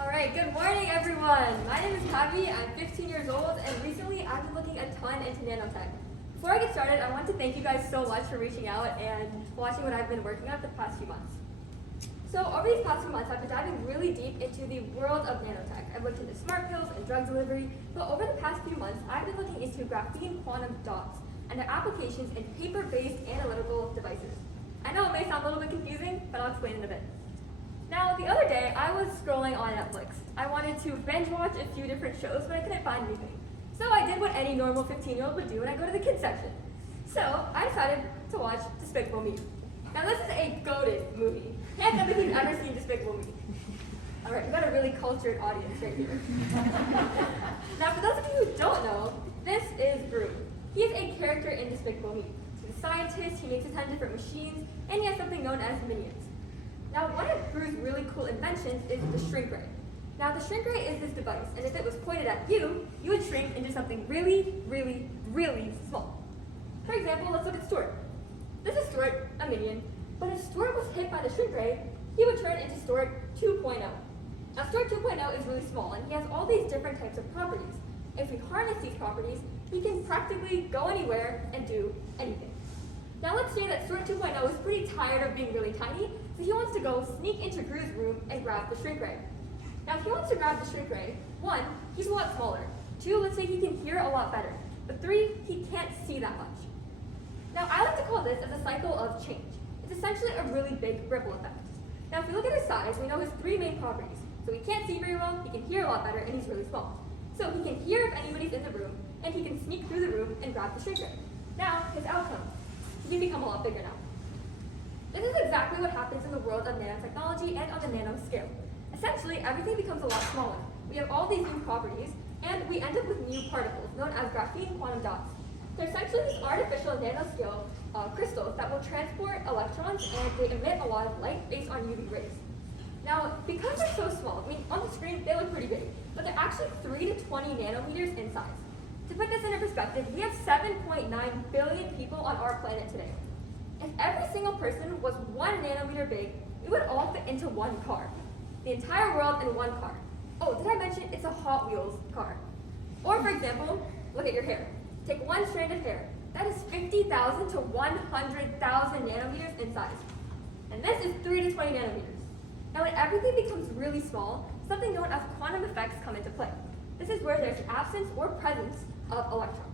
All right, good morning, everyone. My name is Tavi. I'm 15 years old, and recently I've been looking a ton into nanotech. Before I get started, I want to thank you guys so much for reaching out and watching what I've been working on the past few months. So over these past few months, I've been diving really deep into the world of nanotech. I've looked into smart pills and drug delivery, but over the past few months, I've been looking into graphene quantum dots and their applications in paper-based analytical devices. I know it may sound a little bit confusing, but I'll explain in a bit. Now, the other day, I was scrolling on Netflix. I wanted to binge watch a few different shows, but I couldn't find anything. So I did what any normal 15-year-old would do, and I go to the kids section. So I decided to watch Despicable Me. Now, this is a goated movie. Can't tell me if you've ever seen Despicable Me. All right, we've got a really cultured audience right here. Now, for those of you who don't know, this is Gru. He is a character in Despicable Me. He's a scientist, he makes a ton of different machines, and he has something known as minions. Now, one of Gru's really cool inventions is the shrink ray. Now, the shrink ray is this device, and if it was pointed at you, you would shrink into something really, really, really small. For example, let's look at Stuart. This is Stuart, a minion, but if Stuart was hit by the shrink ray, he would turn into Stuart 2.0. Now, Stuart 2.0 is really small, and he has all these different types of properties. If we harness these properties, he can practically go anywhere and do anything. Now, let's say that Stuart 2.0 is pretty tired of being really tiny, so he wants to go sneak into Gru's room and grab the shrink ray. Now, if he wants to grab the shrink ray, 1, he's a lot smaller. 2, let's say he can hear a lot better. But 3, he can't see that much. Now, I like to call this as a cycle of change. It's essentially a really big ripple effect. Now, if we look at his size, we know his 3 main properties. So he can't see very well, he can hear a lot better, and he's really small. So he can hear if anybody's in the room, and he can sneak through the room and grab the shrink ray. Now, his outcome. He can become a lot bigger now. This is exactly what happens in the world of nanotechnology and on the nano scale. Essentially, everything becomes a lot smaller. We have all these new properties, and we end up with new particles, known as graphene quantum dots. They're essentially these artificial nanoscale crystals that will transport electrons, and they emit a lot of light based on UV rays. Now, because they're so small, I mean, on the screen, they look pretty big, but they're actually 3 to 20 nanometers in size. To put this into perspective, we have 7.9 billion people on our planet today. If every single person was 1 nanometer big, we would all fit into one car. The entire world in one car. Oh, did I mention it's a Hot Wheels car? Or for example, look at your hair. Take one strand of hair. That is 50,000 to 100,000 nanometers in size. And this is 3 to 20 nanometers. Now when everything becomes really small, something known as quantum effects come into play. This is where there's absence or presence of electrons.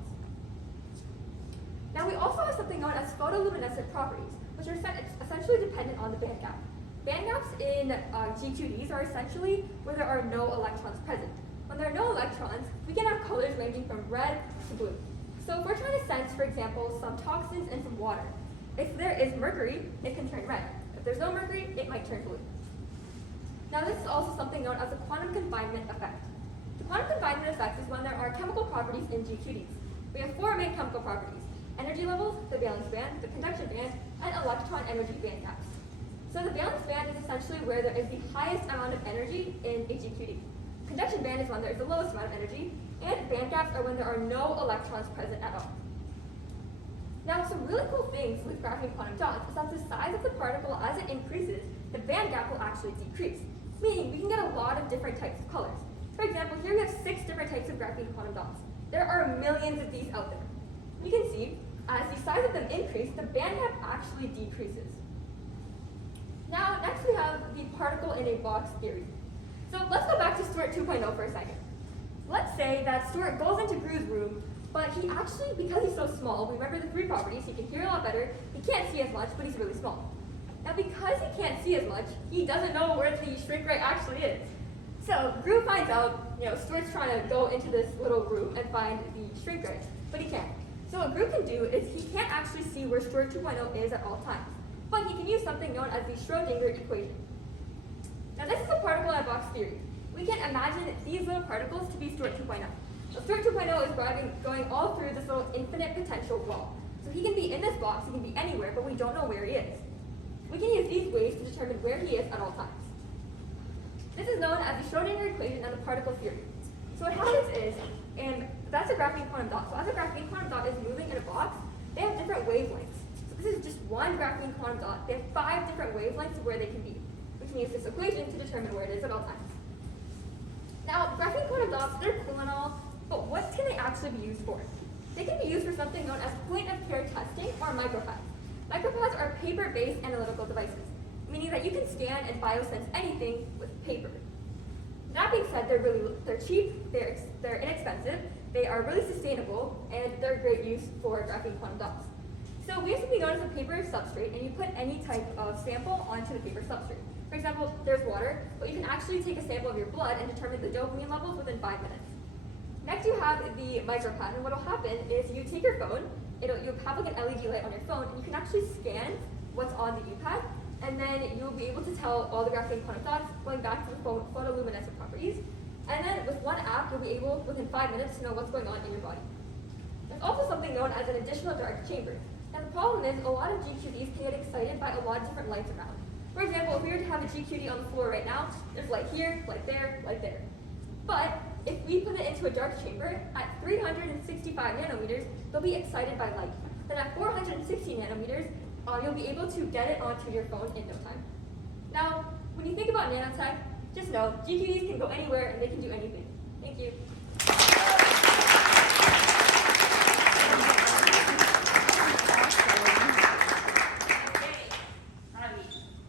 Now we also have something known as photoluminescent properties, which are essentially dependent on the band gap. Band gaps in GQDs are essentially where there are no electrons present. When there are no electrons, we can have colors ranging from red to blue. So if we're trying to sense, for example, some toxins in some water, if there is mercury, it can turn red. If there's no mercury, it might turn blue. Now this is also something known as the quantum confinement effect. The quantum confinement effect is when there are chemical properties in GQDs. We have 4 main chemical properties: energy levels, the valence band, the conduction band, and electron energy band gaps. So the valence band is essentially where there is the highest amount of energy in a GQD. Conduction band is when there is the lowest amount of energy, and band gaps are when there are no electrons present at all. Now, some really cool things with graphene quantum dots is that the size of the particle, as it increases, the band gap will actually decrease, meaning we can get a lot of different types of colors. For example, here we have 6 different types of graphene quantum dots. There are millions of these out there. You can see, as the size of them increase, the band gap actually decreases. Now, next we have the particle in a box theory. So let's go back to Stuart 2.0 for a second. Let's say that Stuart goes into Gru's room, but he actually, because he's so small, remember the 3 properties, he can hear a lot better, he can't see as much, but he's really small. Now because he can't see as much, he doesn't know where the shrink ray actually is. So Gru finds out, Stuart's trying to go into this little room and find the shrink ray, but he can't. So what Gru can do is he can't actually see where Stuart 2.0 is at all times, but he can use something known as the Schrodinger Equation. Now this is a particle in a box theory. We can imagine these little particles to be Stuart 2.0. So Stuart 2.0 is going all through this little infinite potential wall. So he can be in this box, he can be anywhere, but we don't know where he is. We can use these ways to determine where he is at all times. This is known as the Schrodinger Equation and the particle theory. So what happens is, and that's a graphene quantum dot. So as a graphene quantum dot is moving in a box, they have different wavelengths. So this is just one graphene quantum dot. They have 5 different wavelengths of where they can be. We can use this equation to determine where it is at all times. Now, graphene quantum dots, they're cool and all, but what can they actually be used for? They can be used for something known as point-of-care testing or micropads. Micropads are paper-based analytical devices, meaning that you can scan and biosense anything with paper. That being said, they're cheap, they're inexpensive, they are really sustainable, and they're great use for graphene quantum dots. So we have something known as a paper substrate, and you put any type of sample onto the paper substrate. For example, there's water, but you can actually take a sample of your blood and determine the dopamine levels within 5 minutes. Next, you have the micropad, and what will happen is you take your phone, you have like an LED light on your phone, and you can actually scan what's on the mPAD, and then you'll be able to tell all the graphene quantum dots going back to the photoluminescent properties. And then with one app, you'll be able, within 5 minutes, to know what's going on in your body. There's also something known as an additional dark chamber. And the problem is, a lot of GQDs can get excited by a lot of different lights around. For example, if we were to have a GQD on the floor right now, there's light here, light there, light there. But if we put it into a dark chamber, at 365 nanometers, they'll be excited by light. Then at 460 nanometers, you'll be able to get it onto your phone in no time. Now, when you think about nanotech, just know GQDs can go anywhere and they can do anything. Thank you.